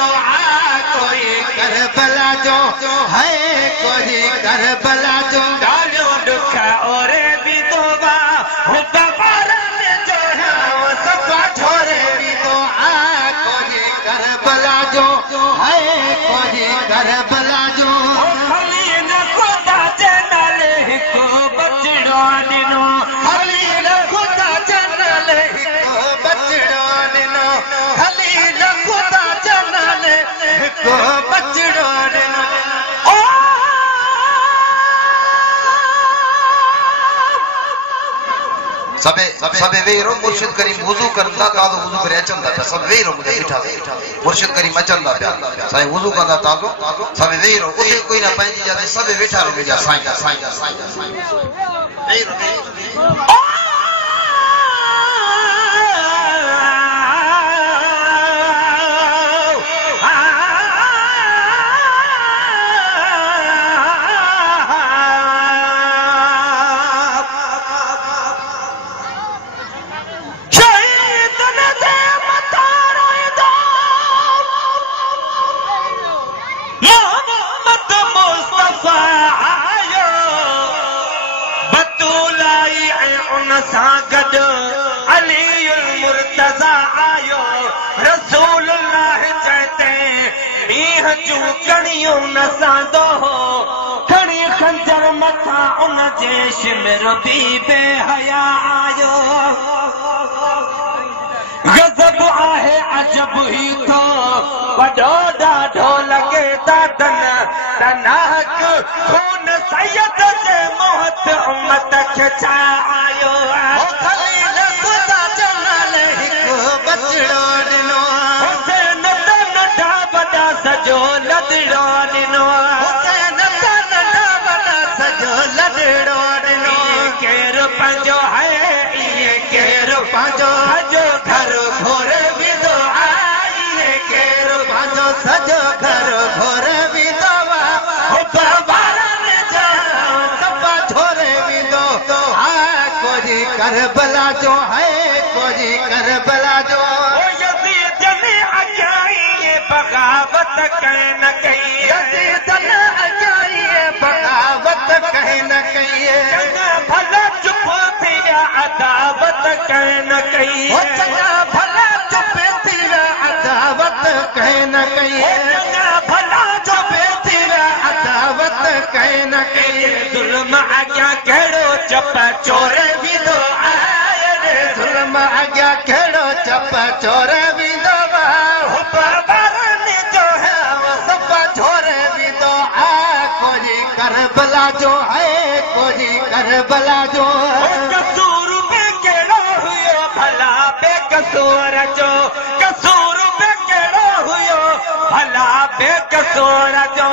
दुआ कोई करबला जो है कोई करबला जो डालो दुखा और भी दुआ हुब्बा बारने जो है वो सब छोरे भी दुआ कोई करबला जो है कोई करबला जो हलील खुदा जनले को बचड़ो दिनो हलील खुदा जनले को बचड़ो दिनो हलील खुदा जनले को बचड़ो दिनो सबे वेरो मुर्शिद करीम वुजू करंदा ताज़ो वुजू करे अचंदा पिया सब वेरो मुझे बीठा मुर्शिद करीम अचंदा पिया साईं वुजू कंदा ताज़ो सबे वेरो उते कोई ना पंहिंजी जाते सबे वेठा रहो मुंहिंजा साईं वेरो सागद अलीउल मुर्तजा आयो रसूलुल्लाह कहते मीह जू कणियों न सादो खणी खंजर मथा उन जे शिमर भी बेहया आयो गज़ब आहे अजब ही तो वडो ॾाढो लगे दादन तनाक खून सैयद जे मोहत उम्मत खिचा आयो खलील खुदा जनले को बचड़ो दिनो हुसैन त नंढा वॾा सजो लदड़ो ॾिनो हुसैन त नंढा वॾा सजो लदड़ो ॾिनो केरु पंहिंजो है इहे केरु पंहिंजो सजो घर घोर विधो आहे केरु पंहिंजो सजो घर घोर विधो हुब्बा बारने जो सभा छोरे विधो कोई करबला जो है कोई करबला जो यज़ीद ने अजाई बगावत कहीं न कहीं यज़ीद ने अजाई बगावत कहीं न कहीं चंगा भला चुप थी अदावत कहीं न कहीं चंगा भला चुप थी अदावत कहीं न कहीं चंगा भला चुप थी अदावत कहीं न कहीं जुल्म आज्ञा कहिड़ो चप चोर विधो जुल्म आज्ञा कहिड़ो चप चोर विधो हुब्बा बारने जो है वो सब छोरे विधो कोई करबला जो है कोई करबला जो कसूर पे कहिड़ो हुयो भला बेकसूर जो कसूर पे कहिड़ो हुयो भला बेकसूर जो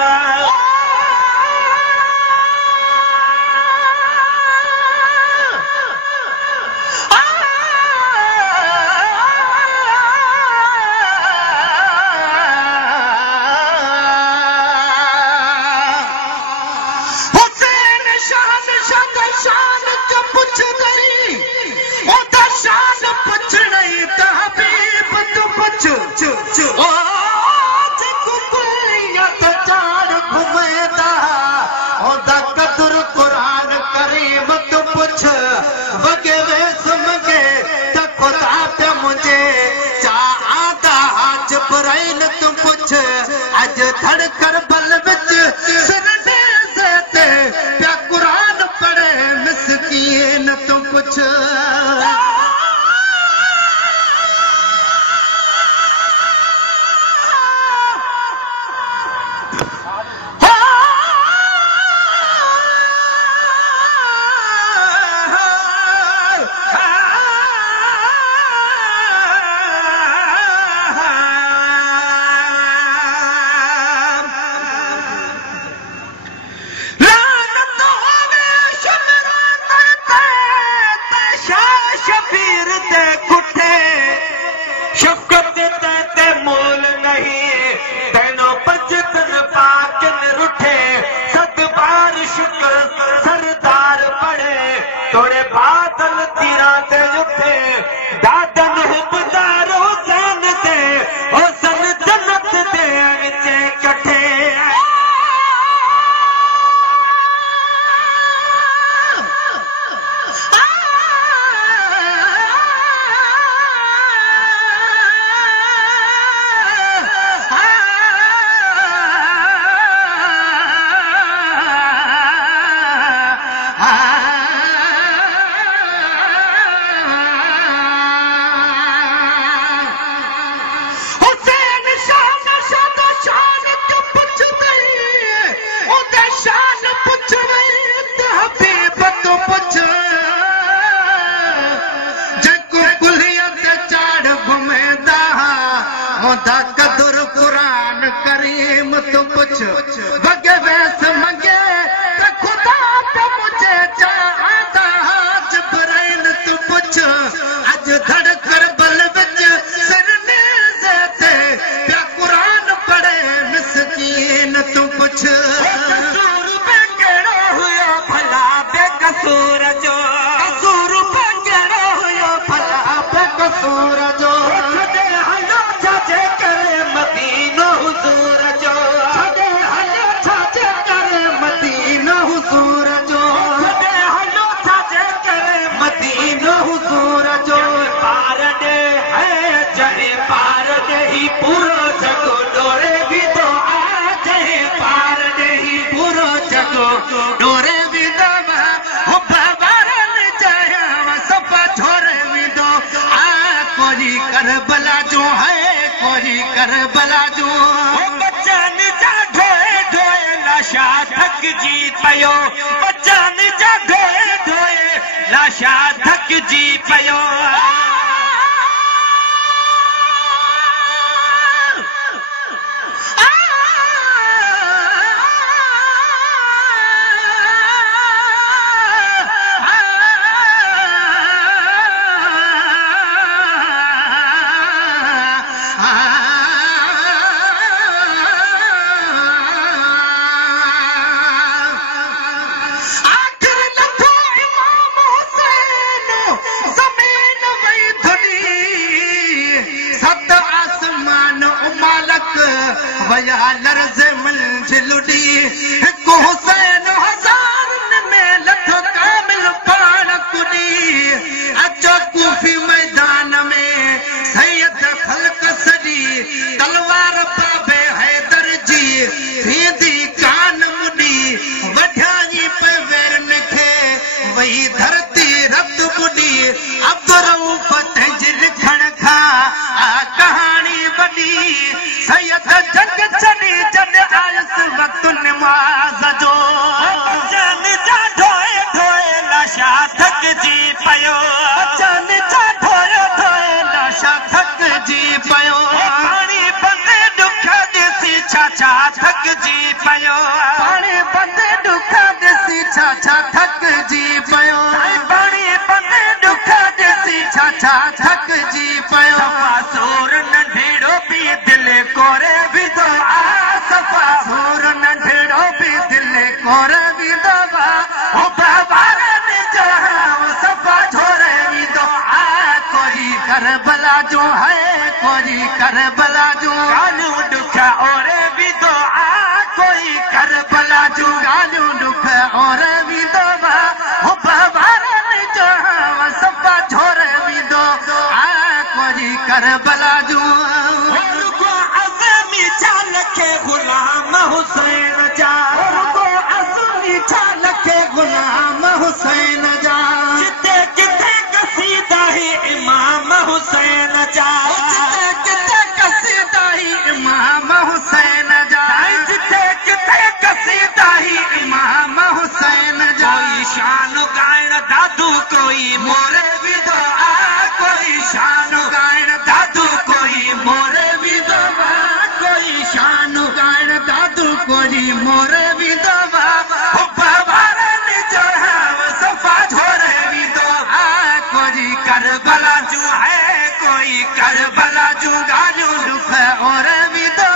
अज धड़कर बल विच सिर से प्या कुरान पढ़े मिसकीन तुम कुछ दादन हुब्दारो सन ते ओ सन जन्नत ते दा कदुर कुरान करीम तू पुछ बगे वैस मंगे ते खुदा ते मुझे चाहता जिब्राइल तू पुछ अज धड़ करबल विच सिर नेज़े ते प्या कुरान पढ़े मिस्कीन तू पुछ कसूर पे केड़ो हुयो भला बेकसूर जो कसूर पे केड़ो हुयो भला बेकसूर जो छॾे हलो छाजे करे मदीनो हुजूर जो छॾे हलो छाजे करे मदीनो हुजूर जो छॾे हलो छाजे करे मदीनो हुजूर जो पार दे है जहे पार दे ही पूरो जगो डोरे भी तो आ जहे पार दे ही पूरो जगो डोरे विदवा हो बाबारन जाया सफा छोरे विदो आ कोई करबला जो है कोई करबला जो बच्चन जा ढोए ढोए लाशा थक जी पयो बच्चन जा ढोए ढोए लाशा थक जी पयो आखिर लथो इमाम हुसैन ज़मीन वई धुनी सत आसमान मालक वया लर्ज़ मंजिलुडी हिकु हुसैन हज़ारन में लथो कामिल पाण कुडी अचो कूफी मैदान में सैयद ख़ल्क़ सॼी तलवार बाबे हैदर जी थींदी कान मुडी वढाई पे वेरन खे वही धरती रब्द मुडी अब्दुरऊफ तंहिंजे लिखण खां आ कहाणी वॾी सैयद जंग छॾी जॾ आयस वक़्त निमाज़ जो बच्चन जा ढोए ढोए लाशा थक जी पयो बच्चन जा ढोए ढोए लाशा थक जी पयो पाणी बंदे दुख ॾिसी छा थक जी पयो पाणी बंदे दुख ॾिसी छा थक जी पयो पाणी बंदे दुख ॾिसी छा थक जी पयो सफ़ा सूर नंढिड़ो बि दिलि कोरे विधो आ सफ़ा सूर नंढिड़ो बि दिलि कोर विधो हो बाबारन जो सफ़ा छोरे विधो आ कोई करबला जो है कोई करबला जो गालियूं दुख ओरे विधो आ कोई करबला जो गालियूं दुख और विधो हो बाबारन जो सफ़ा छोरे विधो आ कोई करबला जो रुगो अज़मी चाल के गुलाम हुसैन जा रुगो अज़मी चाल के गुलाम हुसैन जा जिते किथे कसीदा ही इमाम हुसैन जा जिते कसीदा ही इमाम हुसैन जा जिते किथे कसीदा ही इमाम हुसैन जा कोई शान गाइण दादू कोई मोरे विधो आ कोई शान गाइण दादू कोई मोरे विधो कोई शान गाइण दादू कोई मोरे विधो हो बाबारन जो है सफ़ा छोरे विधो आ कोई करबला जो है कोई करबला जो गालियूं दुख और विधो